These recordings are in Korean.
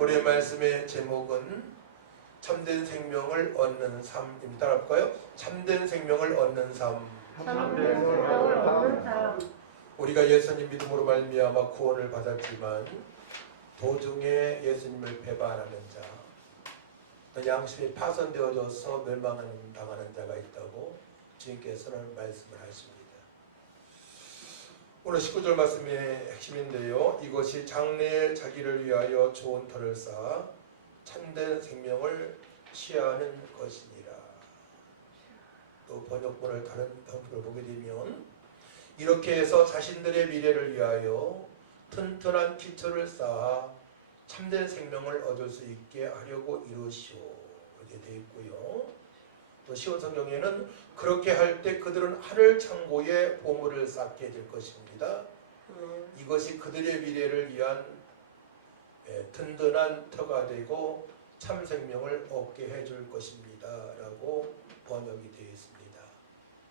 오늘 말씀의 제목은 참된 생명을 얻는 삶입니다. 따라할까요? 참된 생명을 얻는 삶. 참된 생명을 얻는 삶. 우리가 예수님 믿음으로 말미암아 구원을 받았지만 도중에 예수님을 배반하는 자, 양심이 파손되어져서 멸망당하는 자가 있다고 주님께서는 말씀을 하십니다. 오늘 19절 말씀의 핵심인데요. 이것이 장래의 자기를 위하여 좋은 터를 쌓아 참된 생명을 취하는 것이니라. 또 번역본을 다른 번역을 보게 되면 이렇게 해서 자신들의 미래를 위하여 튼튼한 기초를 쌓아 참된 생명을 얻을 수 있게 하려고 이루시오. 이렇게 되어 있고요. 또 시온 성경에는 그렇게 할 때 그들은 하늘 창고에 보물을 쌓게 될 것입니다. 이것이 그들의 미래를 위한 든든한 터가 되고 참 생명을 얻게 해줄 것입니다. 라고 번역이 되어 있습니다.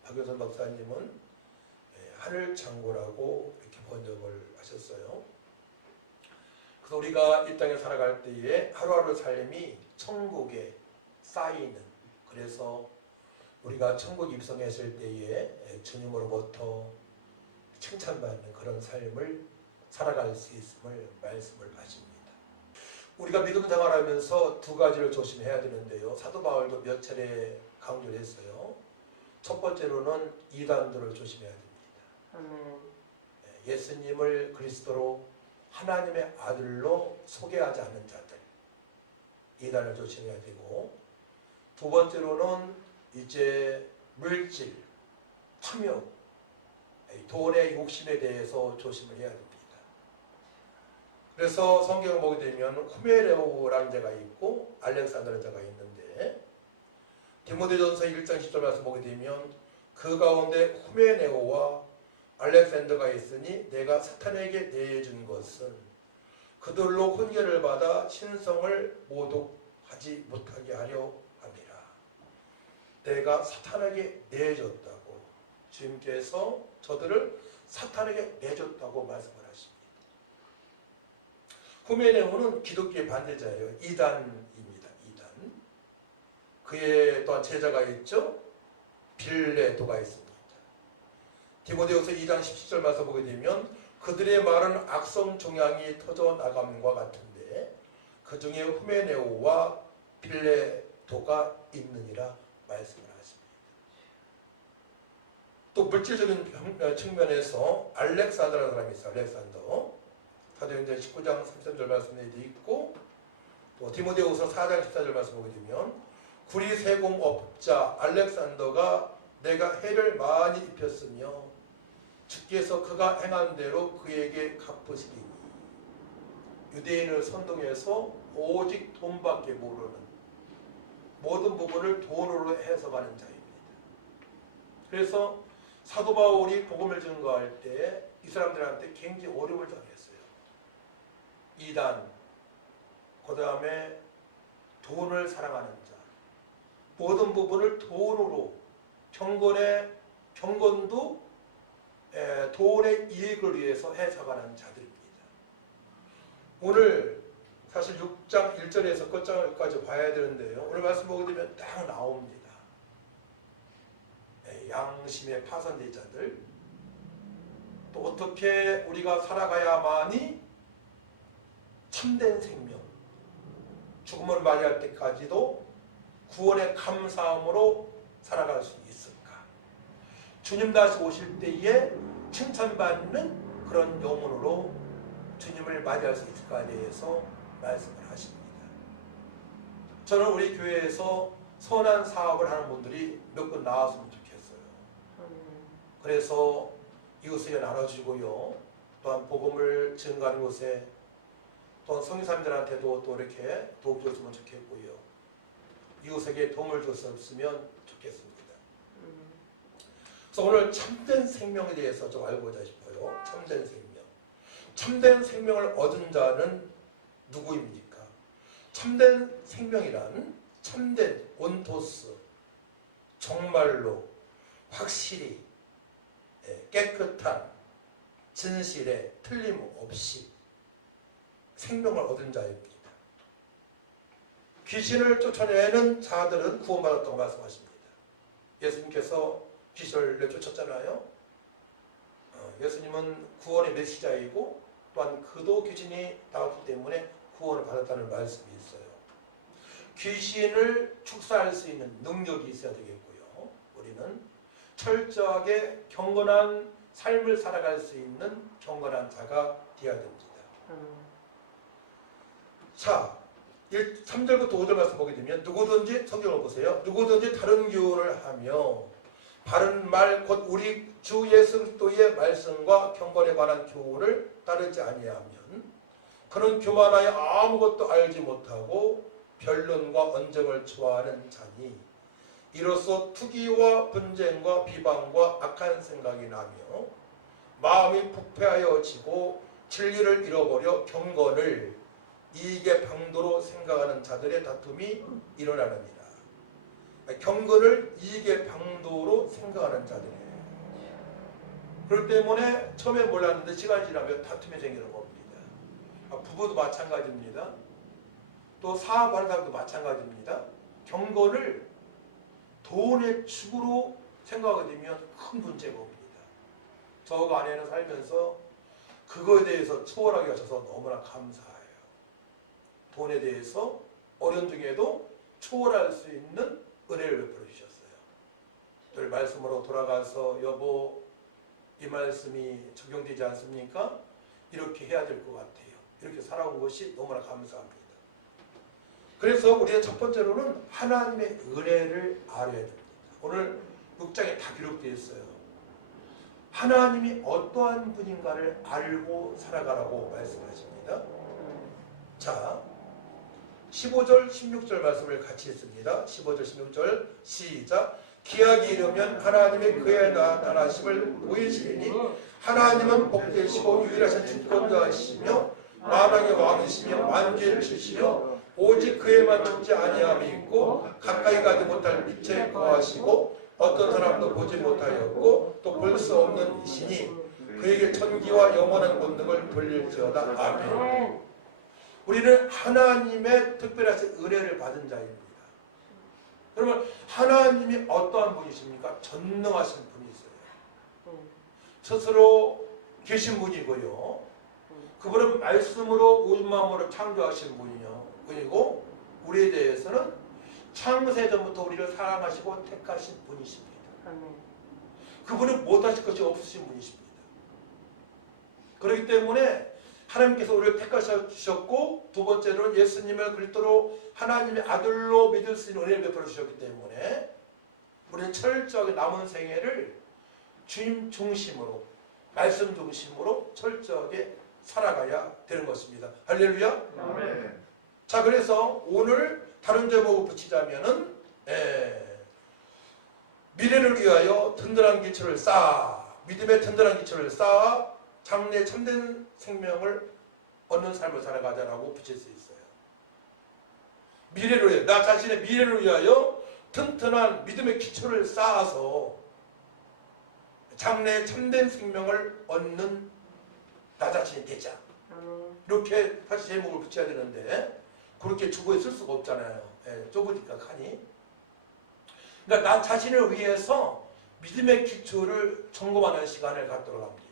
박효선 박사님은 하늘 창고라고 이렇게 번역을 하셨어요. 그래서 우리가 이 땅에 살아갈 때에 하루하루 삶이 천국에 쌓이는, 그래서 우리가 천국 입성했을 때에 주님으로부터 칭찬받는 그런 삶을 살아갈 수 있음을 말씀을 하십니다. 우리가 믿음 생활하면서 두 가지를 조심해야 되는데요. 사도 바울도 몇 차례 강조를 했어요. 첫 번째로는 이단들을 조심해야 됩니다. 예수님을 그리스도로 하나님의 아들로 소개하지 않는 자들, 이단을 조심해야 되고, 두 번째로는 이제 물질, 탐욕, 돈의 욕심에 대해서 조심을 해야 됩니다. 그래서 성경을 보게 되면 후메네오라는 자가 있고 알렉산더라는 자가 있는데, 디모데전서 1장 10절 말씀 보게 되면 그 가운데 후메네오와 알렉산더가 있으니 내가 사탄에게 내준 것은 그들로 훈계를 받아 신성을 모독하지 못하게 하려 함이라. 내가 사탄에게 내줬다고, 주님께서 저들을 사탄에게 내줬다고 말씀을 하십니다. 후메네오는 기독교의 반대자예요. 이단입니다. 이단. 그의 또한 제자가 있죠. 빌레도가 있습니다. 디모데후서 2장 17절 말씀 보게 되면 그들의 말은 악성 종양이 터져 나감과 같은데 그 중에 후메네오와 빌레도가 있느니라 말씀을 하십니다. 또 물질적인 측면에서 알렉산더라는 사람이 있어요. 알렉산더. 사도행전 19장 33절 말씀에 되어 있고, 또 디모데후서 4장 14절 말씀 보게 되면 구리 세공업자 알렉산더가 내가 해를 많이 입혔으며 주께서 그가 행한 대로 그에게 갚으시리니, 유대인을 선동해서 오직 돈밖에 모르는, 모든 부분을 돈으로 해석하는 자입니다. 그래서 사도 바울이 복음을 증거할 때 이 사람들한테 굉장히 어려움을 당했어요. 이단, 그 다음에 돈을 사랑하는 자, 모든 부분을 돈으로, 경건도 돈의 이익을 위해서 해석하는 자들입니다. 오늘 사실 6장 1절에서 끝장까지 봐야 되는데요. 오늘 말씀 보게 되면 딱 나옵니다. 양심에 파손된 자들, 또 어떻게 우리가 살아가야만이 참된 생명, 죽음을 맞이할 때까지도 구원의 감사함으로 살아갈 수 있을까? 주님 다시 오실 때에 칭찬받는 그런 영혼으로 주님을 맞이할 수 있을까에 대해서 말씀을 하십니다. 저는 우리 교회에서 선한 사업을 하는 분들이 몇 분 나왔으면 좋겠어요. 그래서 이웃에게 나눠주고요. 또한 복음을 증거하는 곳에 또한 성인사님들한테도 또 이렇게 도움 줬으면 좋겠고요. 이웃에게 도움을 줬으면 좋겠습니다. 그래서 오늘 참된 생명에 대해서 좀 알고자 싶어요. 참된 생명. 참된 생명을 얻은 자는 누구입니까? 참된 생명이란 참된 온토스, 정말로, 확실히, 깨끗한, 진실에 틀림없이 생명을 얻은 자입니다. 귀신을 쫓아내는 자들은 구원받았다고 말씀하십니다. 예수님께서 귀신을 내쫓았잖아요. 예수님은 구원의 메시자이고 또한 그도 귀신이 나왔기 때문에 구원을 받았다는 말씀이 있어요. 귀신을 축사할 수 있는 능력이 있어야 되겠고요. 우리는 철저하게 경건한 삶을 살아갈 수 있는 경건한 자가 되어야 됩니다. 자, 3절부터 5절 말씀 보게 되면 누구든지 성경을 보세요. 누구든지 다른 교훈을 하며 바른 말 곧 우리 주 예수 그리스도의 말씀과 경건에 관한 교훈을 따르지 아니하면 그는 교만하여 아무것도 알지 못하고 변론과 언쟁을 좋아하는 자니 이로써 투기와 분쟁과 비방과 악한 생각이 나며 마음이 부패하여지고 진리를 잃어버려 경건을 이익의 방도로 생각하는 자들의 다툼이 일어나느니라. 경건을 이익의 방도로 생각하는 자들이에요. 그렇기 때문에 처음에 몰랐는데 시간이 지나면 다툼이 생기는 겁니다. 부부도 마찬가지입니다. 또 사업하는 사람도 마찬가지입니다. 경건을 돈의 축으로 생각하게 되면 큰 문제가 옵니다. 저가 아내는 살면서 그거에 대해서 초월하게 하셔서 너무나 감사해요. 돈에 대해서 어려운 중에도 초월할 수 있는 은혜를 베풀어 주셨어요. 늘 말씀으로 돌아가서 여보 이 말씀이 적용되지 않습니까? 이렇게 해야 될 것 같아요. 이렇게 살아온 것이 너무나 감사합니다. 그래서 우리가 첫 번째로는 하나님의 은혜를 알아야 됩니다. 오늘 6장에 다 기록되어 있어요. 하나님이 어떠한 분인가를 알고 살아가라고 말씀하십니다. 자, 15절 16절 말씀을 같이 했습니다. 15절 16절 시작. 기약이 이르면 하나님의 그의 나타나심을 보이시리니 하나님은 복되시고 유일하신 주권자이시며 만왕의 왕이시며 만주의 주시며 오직 그에만 믿지 아니함이 있고 가까이 가지 못할 빛에 거하시고 어떤 사람도 보지 못하였고 또 볼 수 없는 이시니 그에게 천기와 영원한 권능을 돌릴지어다. 아멘. 우리는 하나님의 특별하신 은혜를 받은 자입니다. 그러면 하나님이 어떠한 분이십니까? 전능하신 분이세요. 스스로 계신 분이고요. 그분은 말씀으로 온 마음으로 창조하신 분이고 우리에 대해서는 창세전부터 우리를 사랑하시고 택하신 분이십니다. 그분은 못하실 것이 없으신 분이십니다. 그렇기 때문에 하나님께서 우리를 택하셨고 두 번째로는 예수님을 그리스도로 하나님의 아들로 믿을 수 있는 은혜를 베풀어 주셨기 때문에 우리는 철저하게 남은 생애를 주님 중심으로 말씀 중심으로 철저하게 살아가야 되는 것입니다. 할렐루야. 아멘. 자, 그래서 오늘 다른 제목을 붙이자면은 미래를 위하여 든든한 기초를 쌓아 믿음의 든든한 기초를 쌓아 장래 참된 생명을 얻는 삶을 살아가자라고 붙일 수 있어요. 미래를 위해 나 자신의 미래를 위하여 튼튼한 믿음의 기초를 쌓아서 장래 참된 생명을 얻는 나 자신이 되자. 이렇게 사실 제목을 붙여야 되는데 그렇게 주보에 쓸 수가 없잖아요. 좁으니까 칸이. 그러니까 나 자신을 위해서 믿음의 기초를 점검하는 시간을 갖도록 합니다.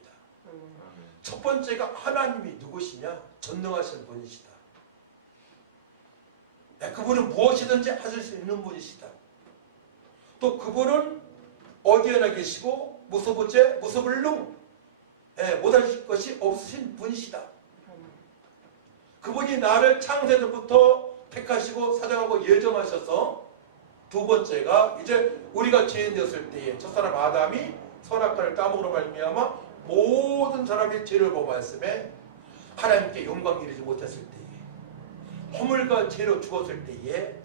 첫 번째가 하나님이 누구시냐? 전능하신 분이시다. 그분은 무엇이든지 하실 수 있는 분이시다. 또 그분은 어디에나 계시고 무소부재 무소불능 못하실 것이 없으신 분이시다. 그분이 나를 창세전부터 택하시고 사정하고 예정하셔서 두 번째가 이제 우리가 죄인 되었을 때에 첫사람 아담이 선악과를 따먹으로 말미암아 모든 사람이 죄를 범하였음에 하나님께 영광 이르지 못했을 때에 허물과 죄로 죽었을 때에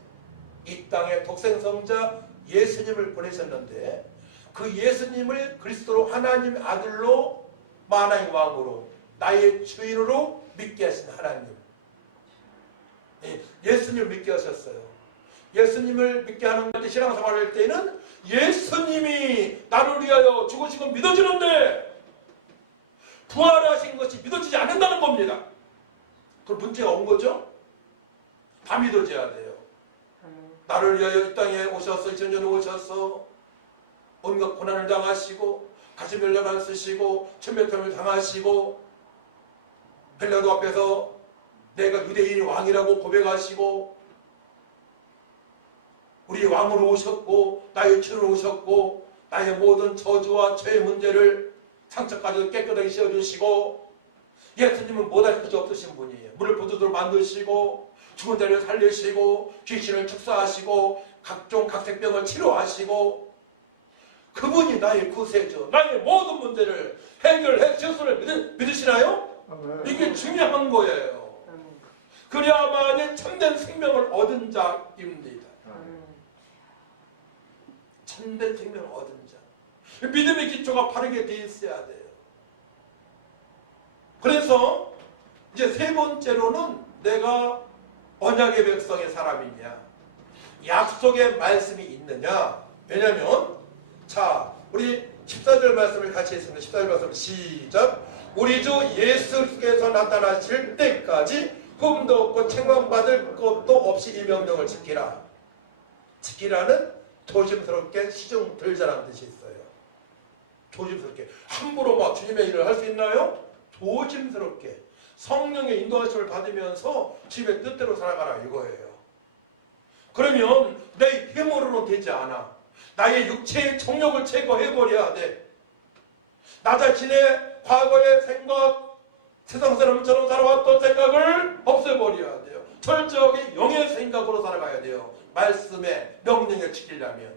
이 땅에 독생성자 예수님을 보내셨는데 그 예수님을 그리스도로 하나님의 아들로 만왕의 왕으로 나의 주인으로 믿게 하신 하나님, 예수님을 믿게 하셨어요. 예수님을 믿게 하는 신앙생활을 할 때는 예수님이 나를 위하여 죽으신 건 믿어지는데 부활하신 것이 믿어지지 않는다는 겁니다. 그럼 문제가 온 거죠? 다 믿어져야 돼요. 나를 위하여 이 땅에 오셔서 2000년에 오셔서 온갖 고난을 당하시고 가시면류관을 쓰시고 천멸통을 당하시고 벨라도 앞에서 내가 유대인의 왕이라고 고백하시고 우리 왕으로 오셨고 나의 주로 오셨고 나의 모든 저주와 죄의 문제를 상처까지도 깨끗하게 씌워주시고 예수님은 못할 것이 없으신 분이에요. 물을 포도주로 만드시고 죽은 자를 살리시고 귀신을 축사하시고 각종 각색병을 치료하시고 그분이 나의 구세주, 나의 모든 문제를 해결해 주셨음을 믿으시나요? 이게 중요한 거예요. 그래야만이 참된 생명을 얻은 자입니다. 참된 생명을 얻은 자. 믿음의 기초가 바르게 돼 있어야 돼요. 그래서 이제 세 번째로는 내가 언약의 백성의 사람이냐, 약속의 말씀이 있느냐. 왜냐하면 자, 우리 14절 말씀을 같이 했습니다. 14절 말씀 시작. 우리 주 예수께서 나타나실 때까지 흠도 없고 책망받을 것도 없이 이 명령을 지키라. 지키라는 조심스럽게 시중 들자라는 뜻이 있어요. 조심스럽게. 함부로 막 주님의 일을 할 수 있나요? 조심스럽게 성령의 인도하심을 받으면서 주님의 뜻대로 살아가라 이거예요. 그러면 내 힘으로는 되지 않아. 나의 육체의 정욕을 제거해버려야 돼. 나 자신의 과거의 생각, 세상 사람처럼 살아왔던 생각을 없애버려야 돼요. 철저하게 영의 생각으로 살아가야 돼요. 말씀의 명령을 지키려면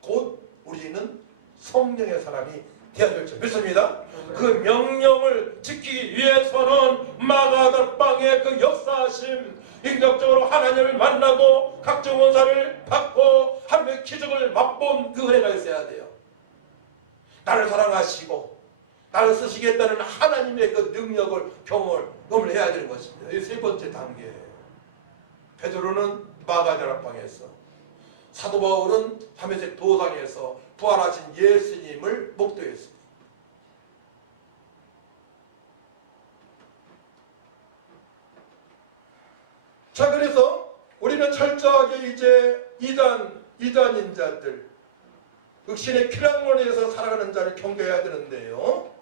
곧 우리는 성령의 사람이 되어야 될 줄 믿습니다. 그 명령을 지키기 위해서는 마가다방의 그 역사하심, 인격적으로 하나님을 만나고 각종 원사를 받고 하나님의 기적을 맛본 그 은혜가 있어야 돼요. 나를 사랑하시고 나를 쓰시겠다는 하나님의 그 능력을 경험을 해야 되는 것입니다. 이 세 번째 단계예요. 베드로는 마가다락방에서, 사도 바울은 다메섹 도상에서 부활하신 예수님을 목도했습니다. 자, 그래서 우리는 철저하게 이제 이단인 자들, 육신의 쾌락론에서 살아가는 자를 경계해야 되는데요.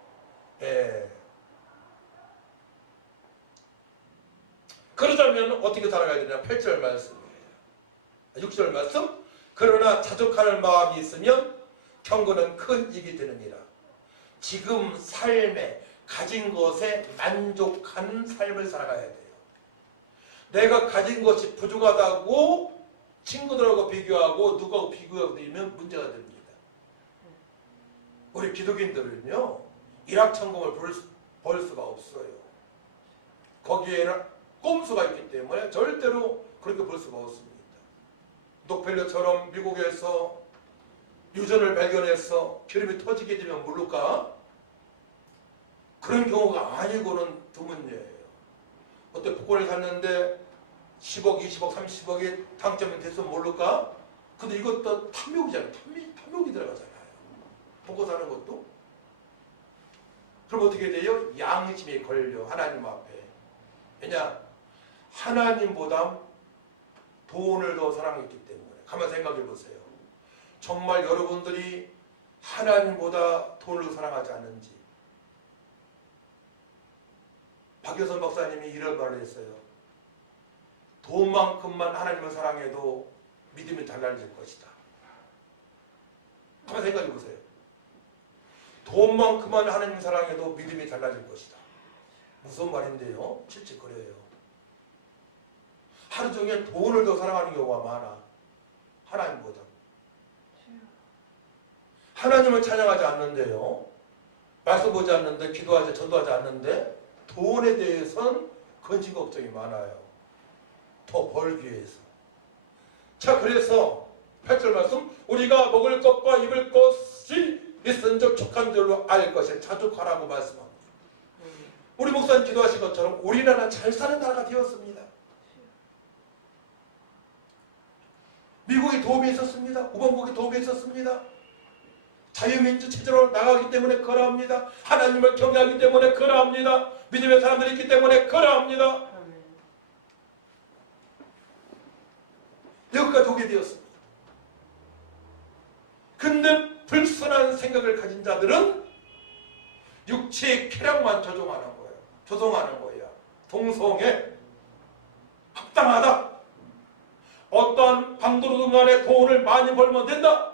그러자면 어떻게 살아가야 되냐? 8절 말씀이에요. 6절 말씀. 그러나 자족하는 마음이 있으면 경건은 큰 이익이 되느니라. 지금 삶에 가진 것에 만족하는 삶을 살아가야 돼요. 내가 가진 것이 부족하다고 친구들하고 비교하고 누구하고 비교하고 되면 문제가 됩니다. 우리 기독인들은요, 일확천금을 벌 수가 없어요. 거기에는 꼼수가 있기 때문에 절대로 그렇게 벌 수가 없습니다. 록펠러처럼 미국에서 유전을 발견해서 기름이 터지게 되면 모를까? 그런 경우가 아니고는 드문예요. 어때 복권을 샀는데 10억, 20억, 30억이 당첨이 됐으면 모를까? 근데 이것도 탐욕이잖아요. 탐욕이 들어가잖아요. 복권 사는 것도. 그럼 어떻게 돼요? 양심이 걸려, 하나님 앞에. 왜냐? 하나님보다 돈을 더 사랑했기 때문에. 가만 생각해 보세요. 정말 여러분들이 하나님보다 돈을 사랑하지 않는지. 박효선 박사님이 이런 말을 했어요. 돈만큼만 하나님을 사랑해도 믿음이 달라질 것이다. 가만 생각해 보세요. 돈만큼만 하나님을 사랑해도 믿음이 달라질 것이다. 무슨 말인데요? 실제 그래요. 하루 종일 돈을 더 사랑하는 경우가 많아. 하나님보다. 하나님을 찬양하지 않는데요. 말씀 보지 않는데, 기도하지, 전도하지 않는데 돈에 대해서는 근심 걱정이 많아요. 더 벌기 위해서. 자, 그래서 8절 말씀, 우리가 먹을 것과 입을 것이 있은즉 족한 줄로 알 것에 자족하라고 말씀합니다. 우리 목사님 기도하신 것처럼 우리나라 잘 사는 나라가 되었습니다. 미국이 도움이 있었습니다. 우방국이 도움이 있었습니다. 자유민주 체제로 나가기 때문에 그러합니다. 하나님을 경외하기 때문에 그러합니다. 믿음의 사람들이 있기 때문에 그러합니다. 여기까지 오게 되었습니다. 근데 불순한 생각을 가진 자들은 육체의 쾌락만 조성하는 거야. 동성애 합당하다. 어떠한 방도로든 간에 돈을 많이 벌면 된다.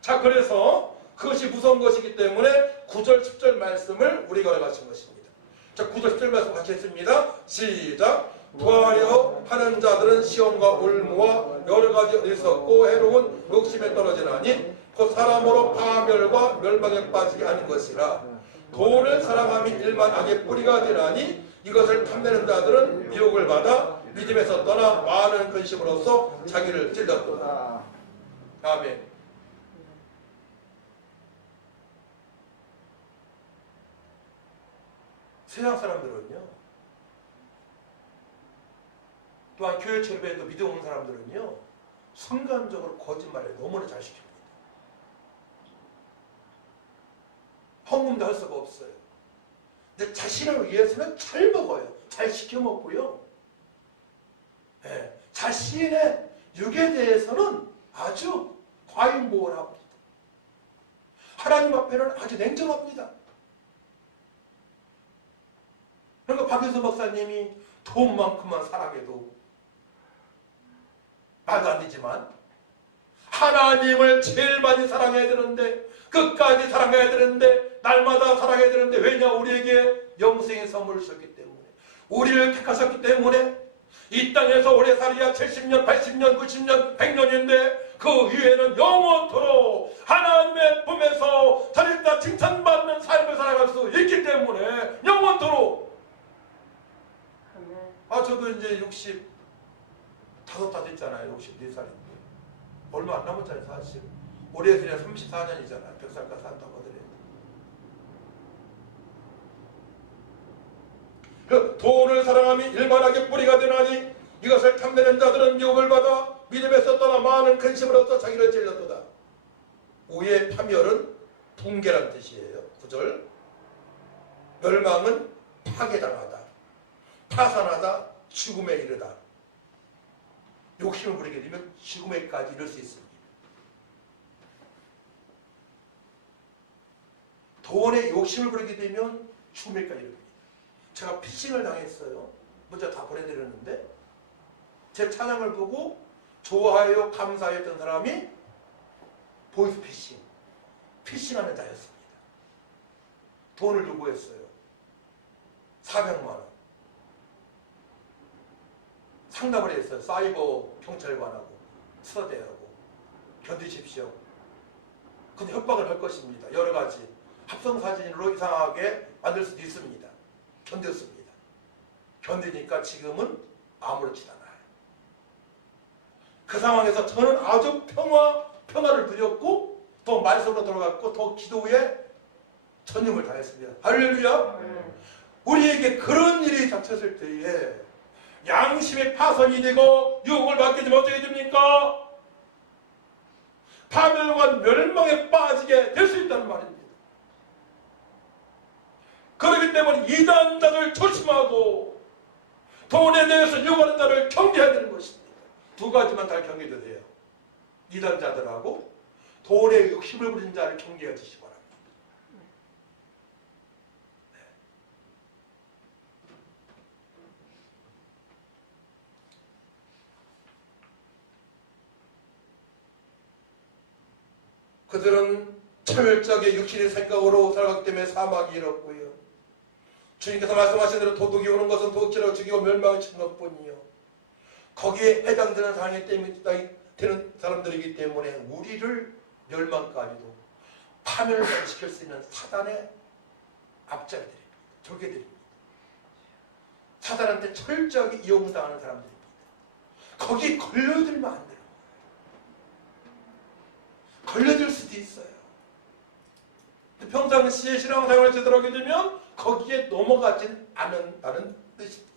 자, 그래서 그것이 무서운 것이기 때문에 9절 10절 말씀을 우리가 가진 것입니다. 자, 9절 10절 말씀 같이 했습니다. 시작. 부하려 하는 자들은 시험과 올무와 여러 가지 어리석고 해로운 욕심에 떨어지나니 곧 사람으로 파멸과 멸망에 빠지게 하는 것이라. 돈을 사랑함이 일만 악의 뿌리가 되나니 이것을 탐내는 자들은 미혹을 받아 믿음에서 떠나 많은 근심으로써 자기를 찔렀도다. 아멘. 세상 사람들은요, 또한 교회 철배에도 믿음 없는 사람들은요, 순간적으로 거짓말을 너무나 잘 시킵니다. 헌금도 할 수가 없어요. 근데 자신을 위해서는 잘 먹어요. 잘 시켜 먹고요. 네, 자신의 육에 대해서는 아주 과잉보호를 합니다. 하나님 앞에는 아주 냉정합니다. 그러니까 박효수 목사님이 돈만큼만 사랑해도 말도 안 되지만 하나님을 제일 많이 사랑해야 되는데, 끝까지 사랑해야 되는데, 날마다 사랑해야 되는데, 왜냐? 우리에게 영생의 선물을 주셨기 때문에, 우리를 택하셨기 때문에. 이 땅에서 오래 살이야 70년, 80년, 90년, 100년인데 그 위에는 영원토록 하나님의 품에서 자리다 칭찬받는 삶을 살아갈 수 있기 때문에 영원토록. 저도 이제 65 다 됐잖아요. 64살인데 얼마 안 남았잖아요. 사실 올해 그냥 34년이잖아요. 100살까지 산다고 하더라도. 돈을 사랑함이 일만하게 뿌리가 되나니 이것을 탐내는 자들은 미혹을 받아 믿음에서 떠나 많은 근심으로써 자기를 찔렀도다. 우의 파멸은 붕괴란 뜻이에요. 9절. 멸망은 파괴당하다, 파산하다, 죽음에 이르다. 욕심을 부리게 되면 죽음에까지 이를 수 있습니다. 돈에 욕심을 부리게 되면 죽음에까지 이릅니다. 제가 피싱을 당했어요. 문자 다 보내드렸는데 제 찬양을 보고 좋아해요, 감사했던 사람이 보이스피싱, 피싱하는 자였습니다. 돈을 요구했어요. 400만 원. 상담을 했어요. 사이버 경찰관하고 수사대하고 견디십시오. 근데 협박을 할 것입니다. 여러 가지 합성사진으로 이상하게 만들 수도 있습니다. 견뎠습니다. 견디니까 지금은 아무렇지도 않아요. 그 상황에서 저는 아주 평화를 누렸고 또 말씀으로 돌아갔고 또 기도에 전념을 다했습니다. 할렐루야. 우리에게 그런 일이 닥쳤을 때에 양심의 파손이 되고 유혹을 받게 되면 어떻게 됩니까? 파멸과 멸망에 빠지게 될 수 있다는 말입니다. 그렇기 때문에 이단자를 조심하고 돈에 대해서 요구하는 자를 경계해야 되는 것입니다. 두 가지만 잘 경계도 돼요. 이단자들하고 돈에 욕심을 부린 자를 경계해 주시기 바랍니다. 네. 그들은 철저하게 육신의 생각으로 살아가기 때문에 사망이 이렇고요. 주님께서 말씀하신 대로 도둑이 오는 것은 도둑질하고 죽이고 멸망을 치는 것뿐이요. 거기에 해당되는 상황이 되는 사람들이기 때문에 우리를 멸망까지도 파멸시킬 수 있는 사단의 앞자리들입니다. 졸개들입니다. 사단한테 철저하게 이용당하는 사람들입니다. 거기에 걸려들면 안 돼요. 걸려들 수도 있어요. 평상시에 신앙생활을 제대로 하게 되면 거기에 넘어가진 않는다는 뜻입니다.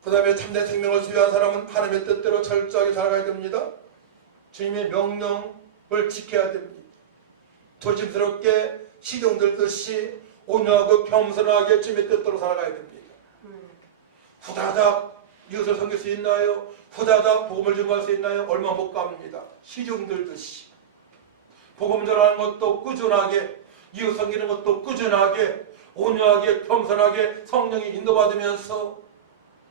그 다음에 참된 생명을 수여한 사람은 하나님의 뜻대로 철저하게 살아가야 됩니다. 주님의 명령을 지켜야 됩니다. 조심스럽게 시종들듯이 온유하고 겸손하게 주님의 뜻대로 살아가야 됩니다. 후다닥 이것을 섬길 수 있나요? 후다닥 복음을 증거할 수 있나요? 얼마 못 갑니다. 시중 들듯이 복음 전하는 것도 꾸준하게, 이웃 섬기는 것도 꾸준하게, 온유하게, 겸손하게 성령이 인도받으면서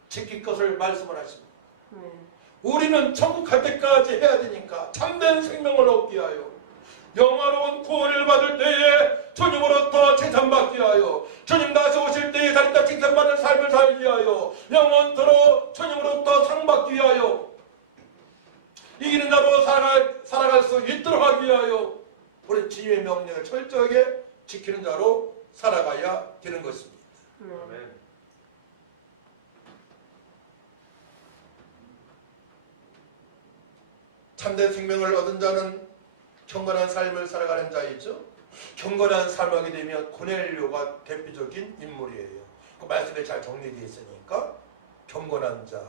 지킬 것을 말씀을 하십니다. 우리는 천국 갈 때까지 해야 되니까 참된 생명을 얻기 위하여, 영화로운 구원을 받을 때에 주님으로부터 칭찬받기 위하여, 주님 다시 오실 때에 다리다 칭찬받는 삶을 살기 위하여, 영원토록 주님으로부터 상받기 위하여, 이기는 자로 살아갈 수 있도록 하기 위하여 우리 주님의 명령을 철저하게 지키는 자로 살아가야 되는 것입니다. 아멘. 참된 생명을 얻은 자는 경건한 삶을 살아가는 자이죠. 경건한 삶을 하게 되면 고넬료가 대표적인 인물이에요. 그 말씀에 잘 정리되어 있으니까 경건한 자,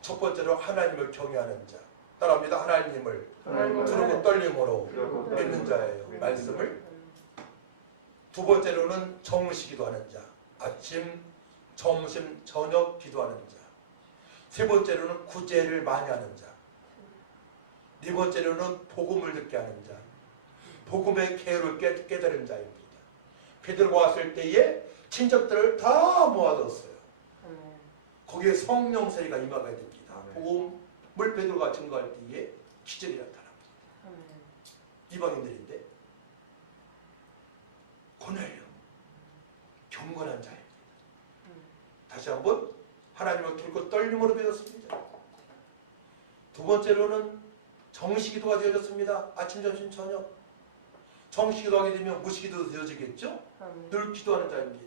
첫 번째로 하나님을 경외하는 자, 따라합니다. 하나님을 두렵고 떨림으로 믿는 자예요. 말씀을. 두 번째로는 정시 기도하는 자, 아침, 점심, 저녁 기도하는 자. 세 번째로는 구제를 많이 하는 자. 네 번째로는 복음을 듣게 하는 자, 복음의 계율을 깨달은 자입니다. 베드로가 왔을 때에 친척들을 다 모아뒀어요. 거기에 성령 세례가 임하게 됩니다. 복음을 베드로가 증거할 때에 기적이 나타납니다. 이방인들인데 고넬료 경건한 자입니다. 다시 한번 하나님을 두렵고 떨림으로 믿었습니다. 두 번째로는 정시기도가 되어졌습니다. 아침, 점심, 저녁. 정시기도하게 되면 무시기도 되어지겠죠? 늘 기도하는 자입니다.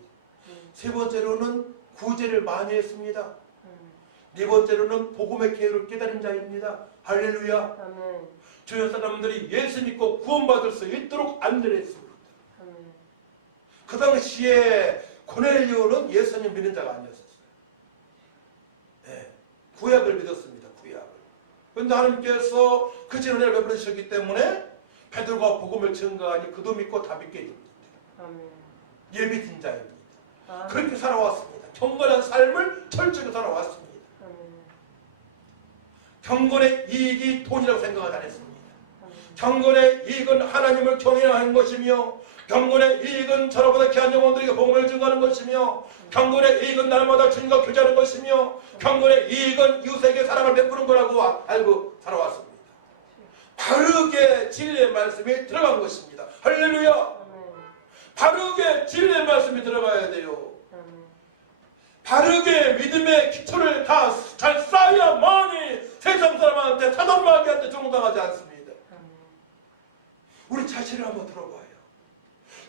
세 번째로는 구제를 많이 했습니다. 네 번째로는 복음의 계율을 깨달은 자입니다. 할렐루야. 주변 사람들이 예수 믿고 구원받을 수 있도록 안내했습니다. 그 당시에 고넬료는 예수님 믿는 자가 아니었어요. 네, 구약을 믿었습니다. 그런데 하나님께서 그 진언을 베풀어 주셨기 때문에 베드로가 복음을 증거하니 그도 믿고 다 믿게 됩니다. 예비된 자입니다. 그렇게 살아왔습니다. 경건한 삶을 철저히 살아왔습니다. 경건의 이익이 돈이라고 생각하지 않았습니다. 경건의 이익은 하나님을 경외하는 것이며, 경건의 이익은 저로보다 귀한 영혼들에게 복음을 증거하는 것이며, 경건의 이익은 날마다 주님과 교제하는 것이며, 경건의 이익은 이웃에게 사랑을 베푸는 거라고 알고 살아왔습니다. 바르게 진리의 말씀이 들어간 것입니다. 할렐루야. 바르게 진리의 말씀이 들어가야 돼요. 바르게 믿음의 기초를 다 잘 쌓아야만이 세상 사람한테 사돈마귀한테 종당하지 않습니다. 우리 자신을 한번 들어봐요.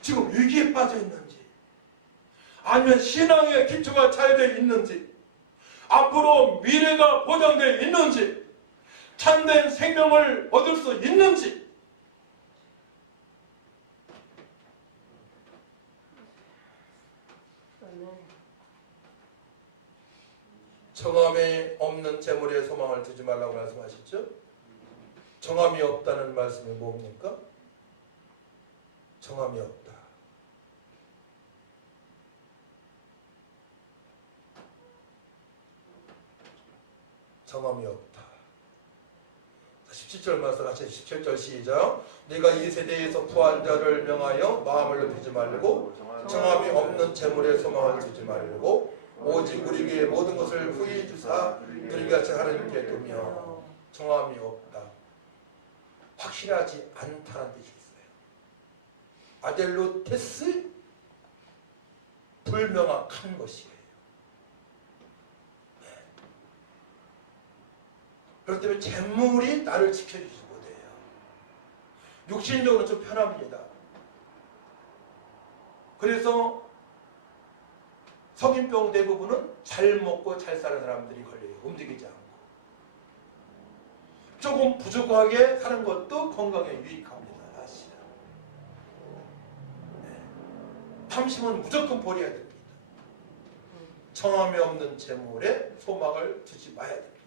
지금 위기에 빠져 있는지, 아니면 신앙의 기초가 잘 되어 있는지, 앞으로 미래가 보장되어 있는지, 참된 생명을 얻을 수 있는지, 정함이 없는 재물에 소망을 두지 말라고 말씀하셨죠? 정함이 없다는 말씀이 뭡니까? 정함이 없다. 정함이 없다. 17절 말씀 같이 17절 시작. 네가 이 세대에서 부한 자를 명하여 마음을 높이지 말고 정함이 없는 재물에 소망을 두지 말고 오직 우리에게 모든 것을 후히 주사 우리같이 하나님께 두며. 정함이 없다. 확실하지 않다는 뜻이 있어요. 아델로테스, 불명확한 것이에요. 네. 그렇기 때문에 재물이 나를 지켜주지 못해요. 육신적으로 좀 편합니다. 그래서 성인병 대부분은 잘 먹고 잘 사는 사람들이 걸려요. 움직이지 않고. 조금 부족하게 사는 것도 건강에 유익합니다. 사실은. 네. 탐심은 무조건 버려야 됩니다. 정함이 없는 재물에 소망을 두지 마야 됩니다.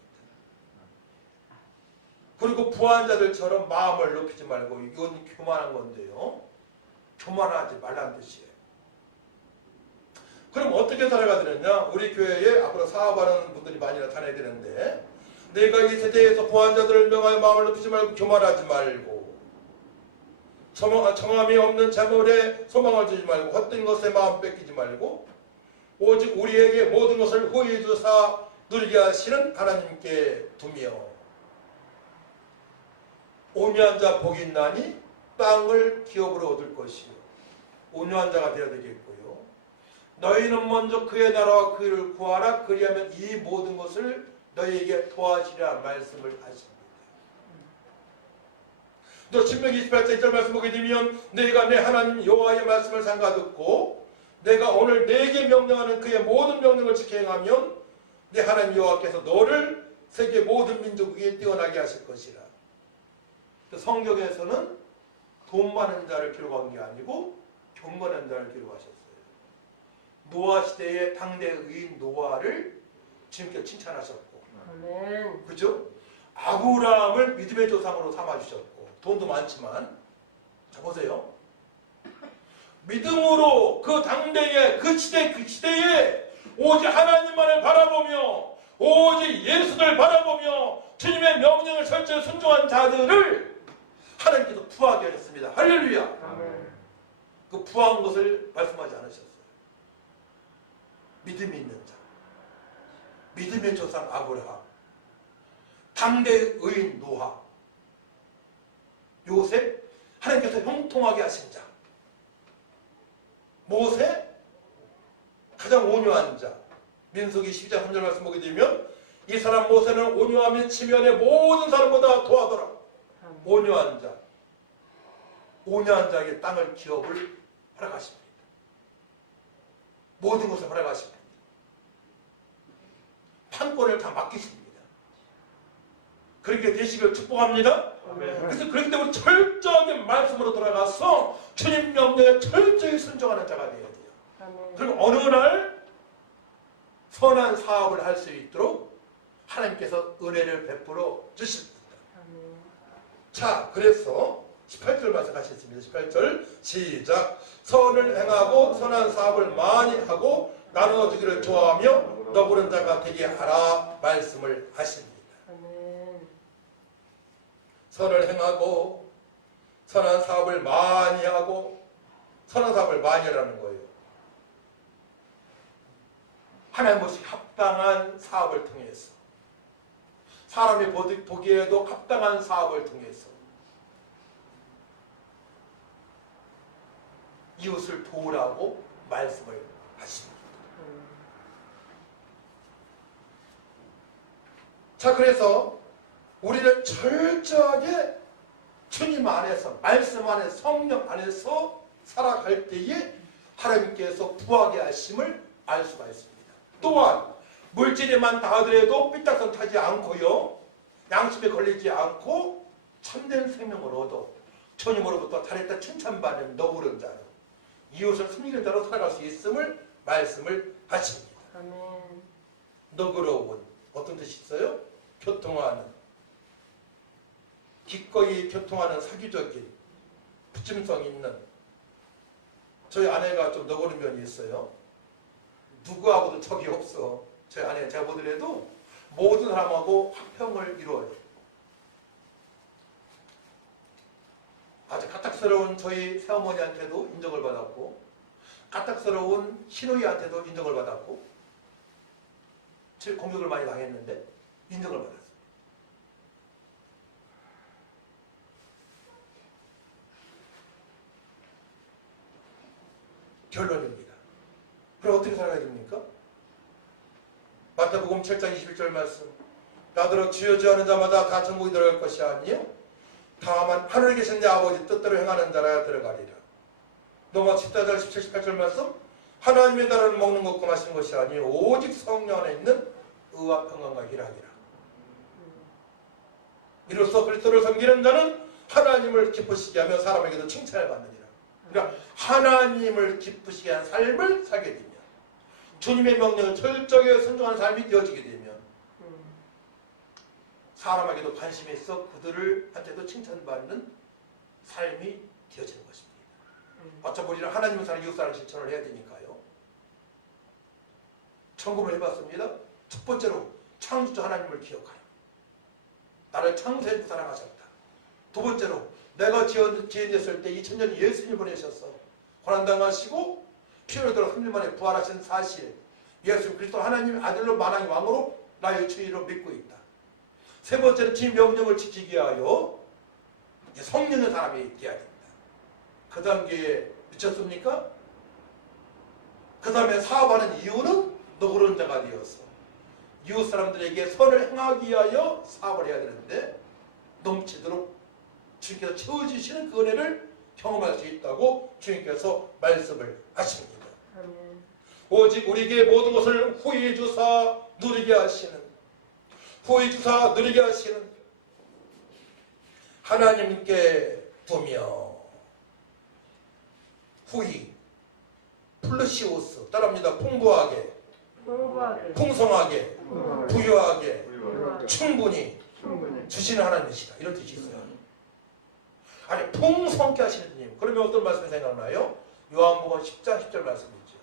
그리고 부한 자들처럼 마음을 높이지 말고, 이건 교만한 건데요. 교만하지 말라는 뜻이에요. 그럼 어떻게 살아가야 되느냐? 우리 교회에 앞으로 사업하는 분들이 많이 나타나야 되는데, 내가 이 세대에서 부한 자들을 명하여 마음을 높이지 말고 교만하지 말고, 정함이 없는 재물에 소망을 두지 말고, 헛된 것에 마음 뺏기지 말고, 오직 우리에게 모든 것을 후히 주사 누리게 하시는 하나님께 두며, 온유한 자 복이 있나니 땅을 기업으로 얻을 것이요. 온유한 자가 되어야 되겠고요. 너희는 먼저 그의 나라와 그를 구하라. 그리하면 이 모든 것을 너희에게 도와주리라 말씀을 하십니다. 또 신명기 28장 1절 말씀 보게 되면, 너희가 내 하나님 여호와의 말씀을 삼가 듣고 내가 오늘 내게 명령하는 그의 모든 명령을 지켜 행하면 내 하나님 여호와께서 너를 세계 모든 민족 위에 뛰어나게 하실 것이라. 성경에서는 돈 많은 자를 기록한 게 아니고 경건한 자를 기록하셨어요. 노아 시대의 당대 의인 노아를 주님께 칭찬하셨고, 아멘. 그죠? 아브라함을 믿음의 조상으로 삼아주셨고, 돈도 많지만, 자 보세요. 믿음으로 그 당대의 그 시대에 오직 하나님만을 바라보며 오직 예수를 바라보며 주님의 명령을 철저히 순종한 자들을 하나님께서 부하게 하셨습니다. 할렐루야. 아멘. 그 부한 것을 말씀하지 않으셨어요. 믿음이 있는 자, 믿음의 조상 아브라함, 당대 의인 노아, 요셉, 하나님께서 형통하게 하신 자, 모세, 가장 온유한 자. 민수기 12장 3절 말씀 보게 되면, 이 사람 모세는 온유하며 지면의 모든 사람보다 더하더라. 온유한 자, 온유한 자에게 땅을 기업을 허락하십니다. 모든 것을 허락하십니다. 판권을 다 맡기십니다. 그렇게 되시길 축복합니다. 그래서 그렇기 때문에 철저하게 말씀으로 돌아가서 주님 명령에 철저히 순종하는 자가 되어야 돼요. 아멘. 그리고 어느 날 선한 사업을 할 수 있도록 하나님께서 은혜를 베풀어 주십니다. 아멘. 자, 그래서 18절 말씀하셨습니다. 18절 시작. 선을 행하고 선한 사업을 많이 하고 나누어주기를 좋아하며 너그러운 자가 되게 하라 말씀을 하십니다. 아멘. 선을 행하고 선한 사업을 많이 하고 선한 사업을 많이 하라는 거예요. 하나님 모시 합당한 사업을 통해서, 사람이 보기에도 합당한 사업을 통해서 이웃을 도우라고 말씀을 하십니다. 자, 그래서 우리는 철저하게 주님 안에서, 말씀 안에서, 성령 안에서 살아갈 때에 하나님께서 부하게 하심을 알 수가 있습니다. 또한 물질에만 다하더라도 삐딱선 타지 않고요, 양심에 걸리지 않고 참된 생명을 얻어 주님으로부터 잘했다 칭찬받는 너그러운 자로, 이웃을 섬기는 자로 살아갈 수 있음을 말씀을 하십니다. 아멘. 너그러운, 어떤 뜻이 있어요? 교통하는, 기꺼이 교통하는, 사교적인, 부침성 있는. 저희 아내가 좀 너그러운 면이 있어요. 누구하고도 척이 없어. 저희 아내 제가 보더라도 모든 사람하고 화평을 이루어요. 아주 까딱스러운 저희 새어머니한테도 인정을 받았고, 까딱스러운 시누이한테도 인정을 받았고, 제 공격을 많이 당했는데 인정을 받았어요. 결론입니다. 그럼 어떻게 살아야 됩니까? 마태복음 7장 21절 말씀. 나더러 주여 주여 하는 자마다 다 천국에 들어갈 것이 아니요 다만 하늘에 계신 내 아버지 뜻대로 행하는 자라야 들어가리라. 로마 14장 17, 18절 말씀. 하나님의 나라를 먹는 것과 마시는 것이 아니요 오직 성령 안에 있는 의와 평강과 희락이라. 이로써 그리스도를 섬기는 자는 하나님을 기쁘시게 하며 사람에게도 칭찬을 받느니라. 그러니까 하나님을 기쁘시게 한 삶을 살게 되면, 주님의 명령을 철저하게 순종하는 삶이 되어지게 되면 사람에게도 관심이 있어 그들한테도 칭찬받는 삶이 되어지는 것입니다. 어차피 우리는 하나님을 사는 이웃사랑 실천을 해야 되니까요. 점검을 해봤습니다. 첫 번째로 창조주 하나님을 기억하여 나를 창조해주고 사랑하셨다. 두 번째로 내가 지어졌을 때 2000년 예수님을 보내셨어. 고난당하시고 피 흘려 3일 만에 부활하신 사실, 예수 그리스도 하나님의 아들로 만왕의 왕으로 나의 주의로 믿고 있다. 세 번째는 지 명령을 지키기 위하여 성령의 사람이 되어야 된다. 그 단계에 미쳤습니까? 그 다음에 사업하는 이유는 너그러운 자가 되어서 이웃 사람들에게 선을 행하기 위하여 사업을 해야 되는데 넘치도록 주님께서 채워주시는 그 은혜를 경험할 수 있다고 주님께서 말씀을 하십니다. 아멘. 오직 우리에게 모든 것을 후히 주사 누리게 하시는 하나님께 두며 후히 플루시오스 따라합니다. 풍부하게 풍성하게 부유하게 충분히 주시는 하나님이시다. 이런 뜻이 있어요. 아니 풍성케 하시는 주님. 그러면 어떤 말씀이 생각나요? 요한복음 10장 10절 말씀이죠.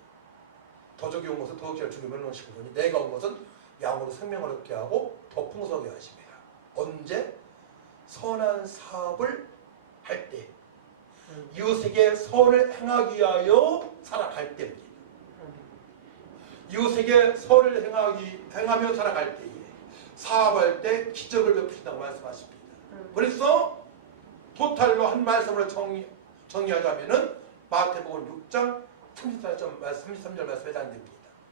도적이 온 것은 도적질을 죽이면 오시고 보니 내가 온 것은 양으로 생명을 얻게 하고 더 풍성하게 하십니다. 언제? 선한 사업을 할 때, 이웃에게 선을 행하기 위하여 살아갈 때입니다. 이웃에게 선을 행하며 살아갈 때에 사업할 때 기적을 베푸신다고 말씀하십니다. 그래서 토탈로 한 말씀으로 정리하자면은 마태복음 6장 33절 말씀에 해당됩니다.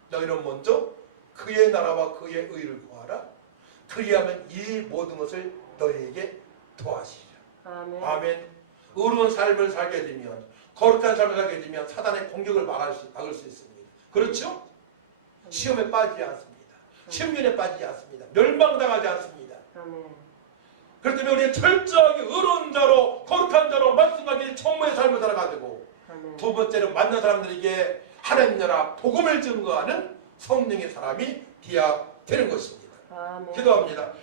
너희는 먼저 그의 나라와 그의 의를 구하라. 그리하면 이 모든 것을 너희에게 도와주시리라. 아멘. 아멘. 의로운 삶을 살게 되면, 거룩한 삶을 살게 되면 사단의 공격을 막을 수 있습니다. 그렇죠? 시험에 빠지지 않습니다. 시험연에 빠지지 않습니다. 멸망당하지 않습니다. 아멘. 그렇기 때문에 우리는 철저하게 의로운 자로, 거룩한 자로 말씀하기 청모의 삶을 살아가지고, 아멘. 두 번째는 만난 사람들에게 하나님 나라 복음을 증거하는 성령의 사람이 되어야 되는 것입니다. 아멘. 기도합니다.